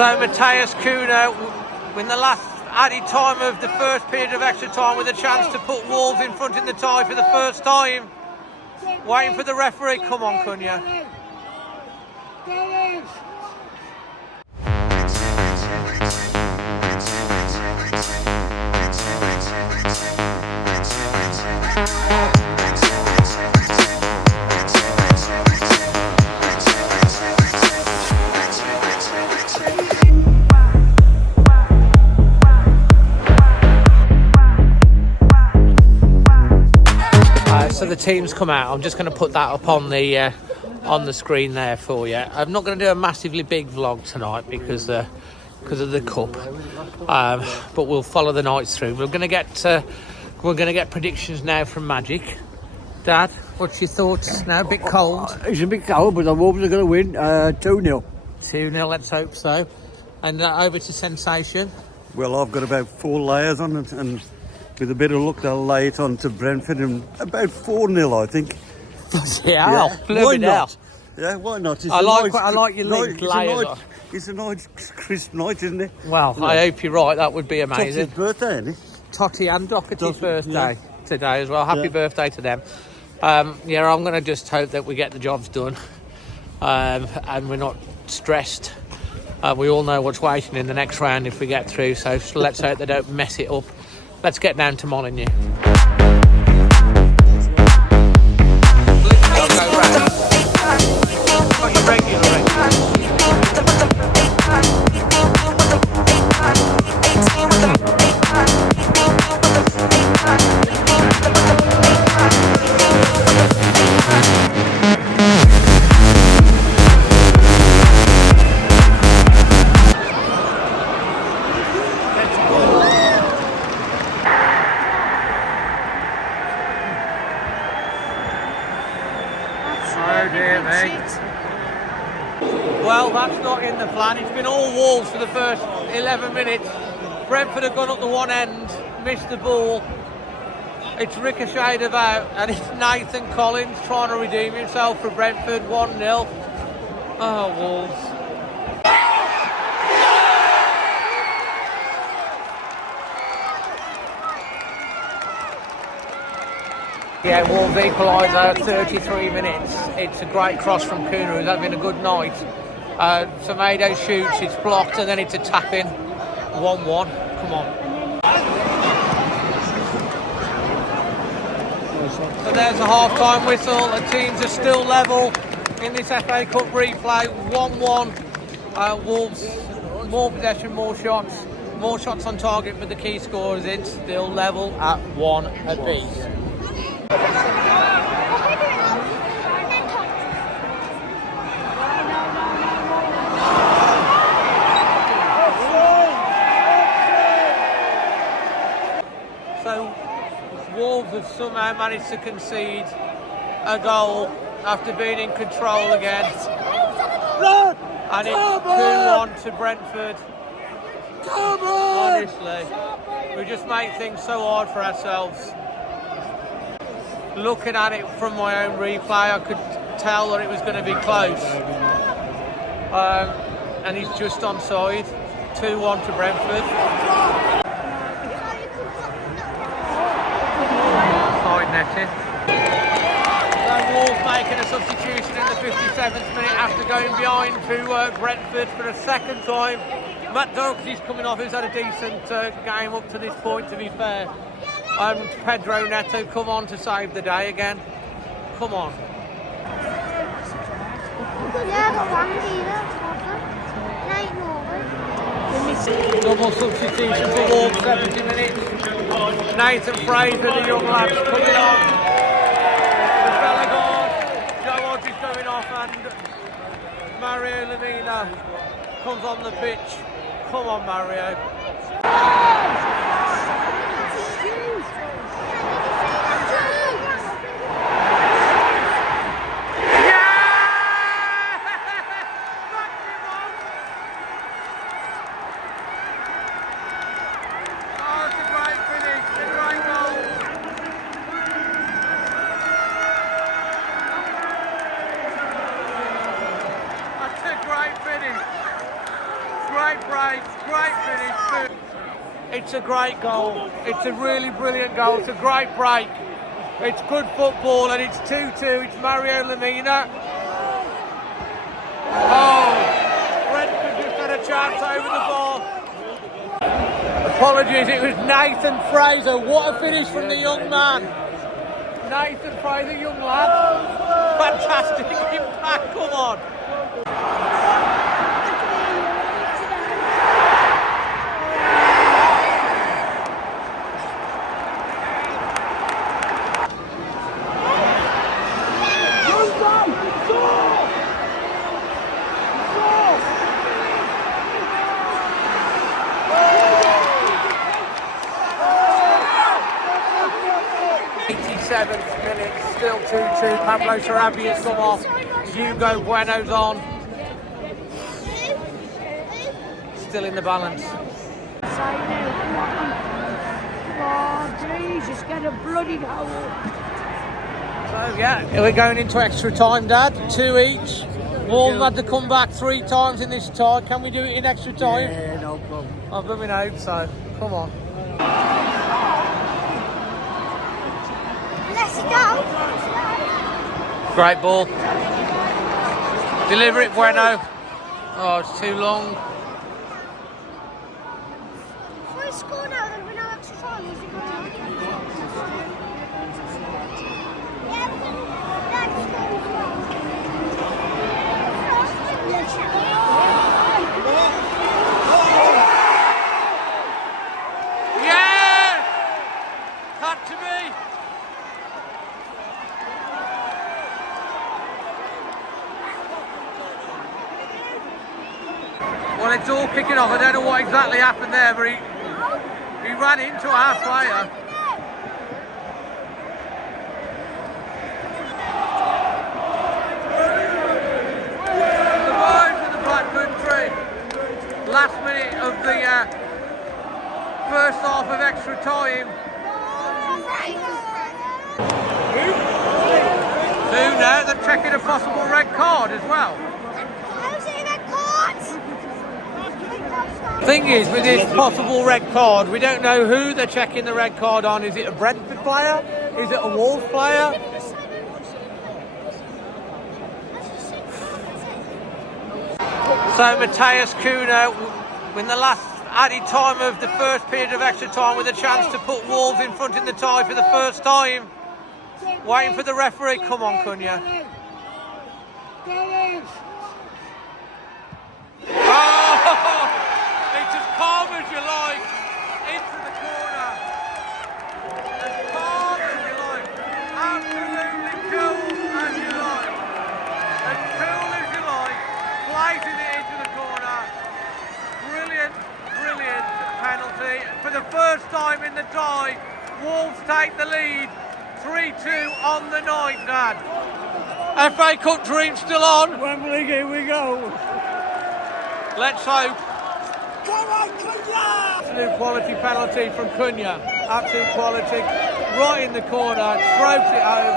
So Matthias Cunha, in the last added time of the first period of extra time, with a chance to put Wolves in front in the tie for the first time. Waiting for the referee. Come on, Cunha. So the team's come out. I'm just going to put that up on the screen there for you. I'm not going to do a massively big vlog tonight because of the cup, but we'll follow the nights through. We're going to get predictions now from Magic. Dad, what's your thoughts now? A bit cold. It's a bit cold, but the Wolves are going to win 2-0. 2-0, let's hope so. And over to Sensation. Well, I've got about 4 layers on it, and with a bit of luck, they'll lay it on to Brentford, and about 4-0, I think. Yeah, why not? Yeah, why not? I like your linked layers. It's a nice crisp night, isn't it? Well, I hope you're right. That would be amazing. Totti's birthday, isn't it? Totti and Doherty's birthday today as well. Happy birthday to them. I'm going to just hope that we get the jobs done, and we're not stressed. We all know what's waiting in the next round if we get through, so let's hope they don't mess it up. Let's get down to Molineux. Well, that's not in the plan. It's been all Wolves for the first 11 minutes. Brentford have gone up the one end, missed the ball. It's ricocheted about, and it's Nathan Collins trying to redeem himself for Brentford. 1-0. Oh, Wolves. Yeah, Wolves equalise at 33 minutes. It's a great cross from Cunha, who's having a good night. Semedo shoots, it's blocked, and then it's a tap-in. 1-1. Come on. So there's a half-time whistle. The teams are still level in this FA Cup replay. 1-1. Wolves, more possession, more shots on target, but the key scorers in still level at 1 apiece. So Wolves have somehow managed to concede a goal after being in control again. And it's 2-1 to Brentford. Come on! Honestly, we just make things so hard for ourselves. Looking at it from my own replay, I could tell that it was going to be close. And he's just onside. 2-1 to Brentford. Side netting. So Wolves making a substitution in the 57th minute after going behind to Brentford for a second time. Matt Doherty's coming off, who's had a decent game up to this point, to be fair. Pedro Neto come on to save the day again. Come on. Double substitution for Wolves, 70 minutes. Nathan Fraser, the young lads, coming on. The Bellegarde, Joe Hodges going off, and Mario Lemina comes on the pitch. Come on, Mario. Great break, great finish. It's a great goal. It's a really brilliant goal. It's a great break. It's good football, and it's 2-2. It's Mario Lemina. Oh, Brentford just had a chance over the bar. Apologies, it was Nathan Fraser. What a finish from the young man. Nathan Fraser, young lad. Fantastic impact, come on. Minute, still 2-2. Pablo Sarabia has come off. Hugo Bueno's on. Still in the balance. Oh, Jesus, get a bloody goal. So, yeah, we're going into extra time, Dad. 2 each. Wolves had to come back 3 times in this tie. Can we do it in extra time? Yeah, no problem. I've been out, so come on. Let's go. Great ball. Deliver it, Bueno. Oh, it's too long. If we score now, then we know extra time. Is it going Yeah! Had to be. Well, it's all kicking off. I don't know what exactly happened there, but he ran into our player. The boys of the Black Country. Last minute of the first half of extra time. Who now? They're checking a possible red card as well. Thing is, with this possible red card, we don't know who they're checking the red card on. Is it a Brentford player? Is it a Wolves player? So Matthias Cunha, in the last added time of the first period of extra time, with a chance to put Wolves in front in the tie for the first time. Waiting for the referee. Come on, Cunha. Calm as you like, into the corner, as calm as you like, absolutely cool as you like, as cool as you like, placing it into the corner. Brilliant, brilliant penalty. For the first time in the tie, Wolves take the lead, 3-2 on the night, Dad. FA Cup dream still on. Wembley, here we go. Let's hope. Absolute quality penalty from Cunha. Absolute quality. Right in the corner. Strokes it home.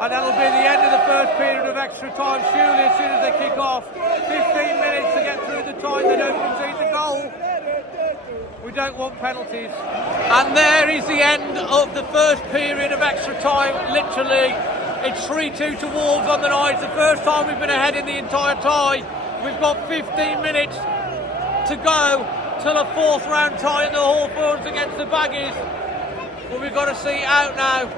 And that'll be the end of the first period of extra time. Surely as soon as they kick off. 15 minutes to get through the time. They don't concede the goal. We don't want penalties. And there is the end of the first period of extra time. Literally, it's 3-2 to Wolves on the night. It's the first time we've been ahead in the entire tie. We've got 15 minutes to go till a 4th round tie in the Hawthorns against the Baggies. But we've got to see it out now.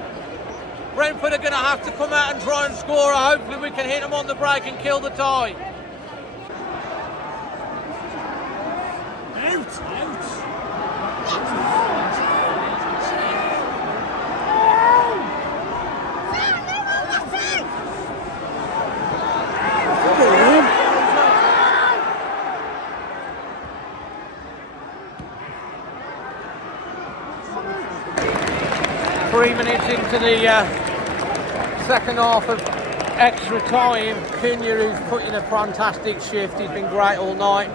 Brentford are going to have to come out and try and score. Hopefully we can hit them on the break and kill the tie. Into the second half of extra time. Cunha, who's put in a fantastic shift, he's been great all night,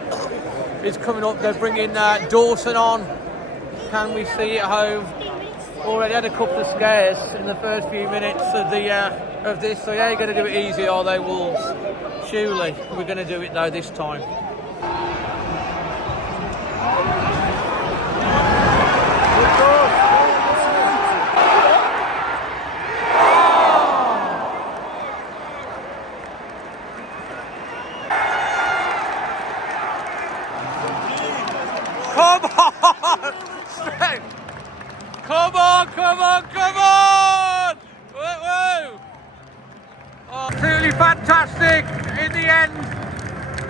is coming up. They're bringing Dawson on. Can we see it home? Already had a couple of scares in the first few minutes of this. So yeah, you're going to do it easy, are they, Wolves? Surely we're going to do it though this time. Come on, come on, come on! Woo-woo! Oh, absolutely fantastic in the end.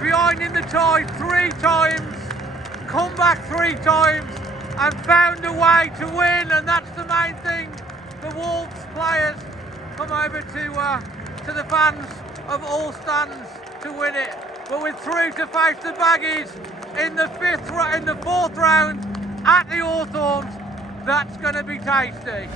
Behind in the tie 3 times, come back 3 times, and found a way to win, and that's the main thing. The Wolves players come over to the fans of all stands to win it. But we're through to face the Baggies in the 4th round at the Hawthorns. That's going to be tasty.